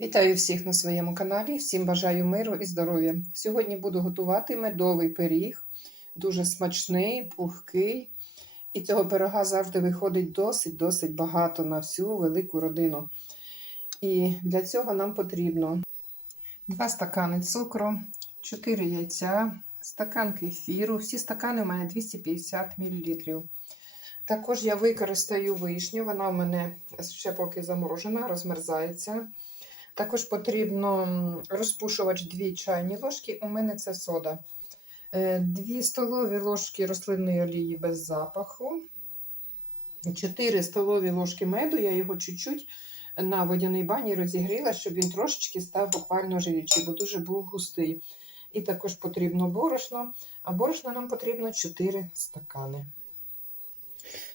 Вітаю всіх на своєму каналі. Всім бажаю миру і здоров'я. Сьогодні буду готувати медовий пиріг, дуже смачний, пухкий. І цього пирога завжди виходить досить-досить багато на всю велику родину. І для цього нам потрібно 2 стакани цукру, 4 яйця, стакан кефіру. Всі стакани у мене 250 мл. Також я використаю вишню, вона в мене ще поки заморожена, розмерзається. Також потрібно розпушувач 2 чайні ложки. У мене це сода. 2 столові ложки рослинної олії без запаху. 4 столові ложки меду. Я його чуть-чуть на водяній бані розігріла, щоб він трошечки став буквально живічий, бо дуже був густий. І також потрібно борошно, а борошна нам потрібно 4 стакани.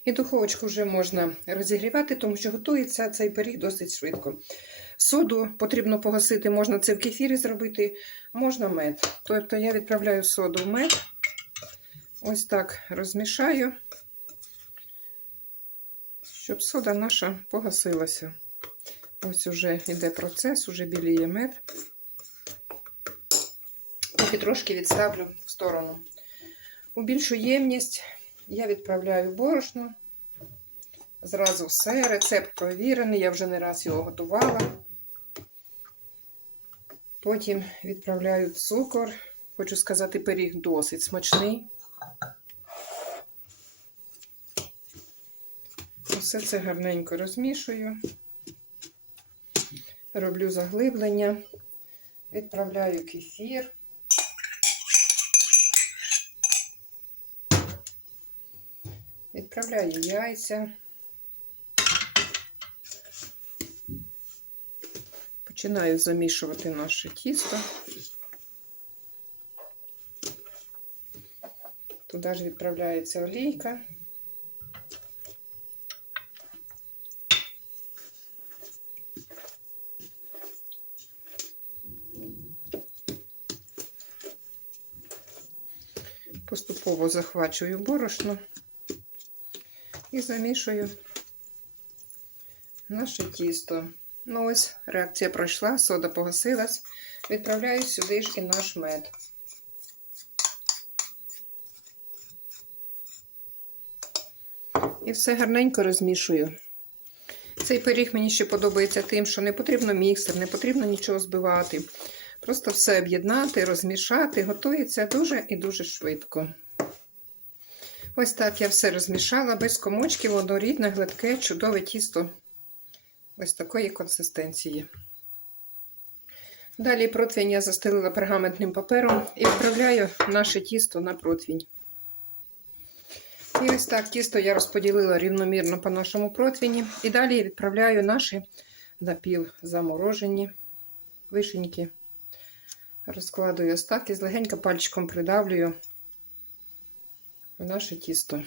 І духовочку вже можна розігрівати, тому що готується цей пиріг досить швидко. Соду потрібно погасити, можна це в кефірі зробити, можна мед. Тобто я відправляю соду в мед. Ось так розмішаю, щоб сода наша погасилася. Ось уже йде процес, уже біліє мед. І трошки відставлю в сторону. У більшу ємність я відправляю борошно. Зразу все, рецепт провірений, я вже не раз його готувала. Потім відправляю цукор. Хочу сказати, пиріг досить смачний. Все це гарненько розмішую. Роблю заглиблення, відправляю кефір. Відправляю яйця. Починаю замішувати наше тісто. Туди ж відправляється олійка. Поступово захвачую борошно і замішую наше тісто. Ну ось, реакція пройшла, сода погасилась. Відправляю сюди ж і наш мед. І все гарненько розмішую. Цей пиріг мені ще подобається тим, що не потрібно міксер, не потрібно нічого збивати. Просто все об'єднати, розмішати, готується дуже і дуже швидко. Ось так я все розмішала, без комочків, однорідне, гладке, чудове тісто. Ось такої консистенції. Далі противень я застелила пергаментним папером і відправляю наше тісто на противень. І ось так тісто я розподілила рівномірно по нашому противні. І далі відправляю наші напівзаморожені вишеньки. Розкладую ось так і злегенько пальчиком придавлюю в наше тісто.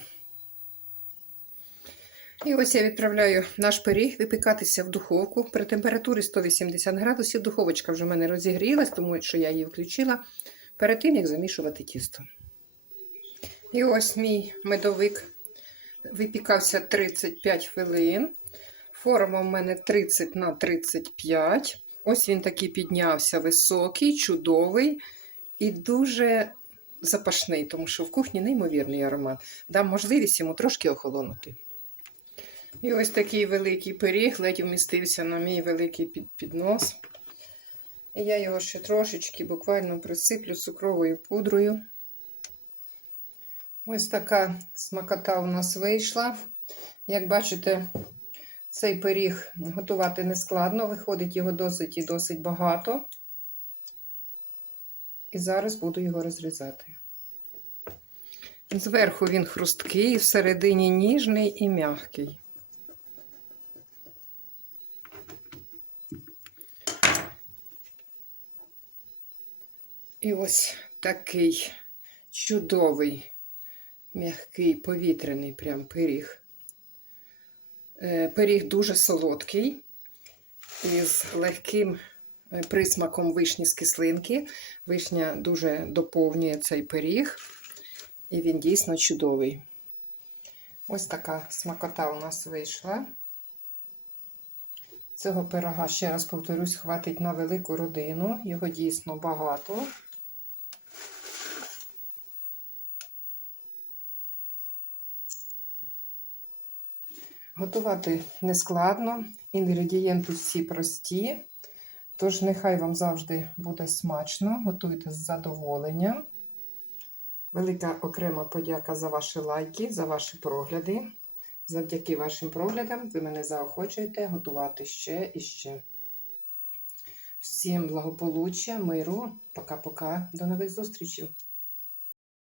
І ось я відправляю наш пиріг випікатися в духовку при температурі 180 градусів. Духовочка вже в мене розігрілась, тому що я її включила перед тим, як замішувати тісто. І ось мій медовик випікався 35 хвилин. Форма в мене 30 на 35. Ось він такий піднявся високий, чудовий і дуже запашний, тому що в кухні неймовірний аромат. Дам можливість йому трошки охолонути. І ось такий великий пиріг ледь вмістився на мій великий піднос. І я його ще трошечки буквально присиплю цукровою пудрою. Ось така смакота у нас вийшла. Як бачите, цей пиріг готувати не складно, виходить його досить і досить багато. І зараз буду його розрізати. Зверху він хрусткий, всередині ніжний і м'який. І ось такий чудовий, м'який, повітряний прям пиріг. Е, Пиріг дуже солодкий, із легким е, присмаком вишні з кислинки. Вишня дуже доповнює цей пиріг, і він дійсно чудовий. Ось така смакота у нас вийшла. Цього пирога, ще раз повторюсь, хватить на велику родину. Його дійсно багато. Готувати нескладно, інгредієнти всі прості, тож нехай вам завжди буде смачно, готуйте з задоволенням. Велика окрема подяка за ваші лайки, за ваші прогляди. Завдяки вашим проглядам ви мене заохочуєте готувати ще і ще. Всім благополуччя, миру, пока-пока, до нових зустрічей!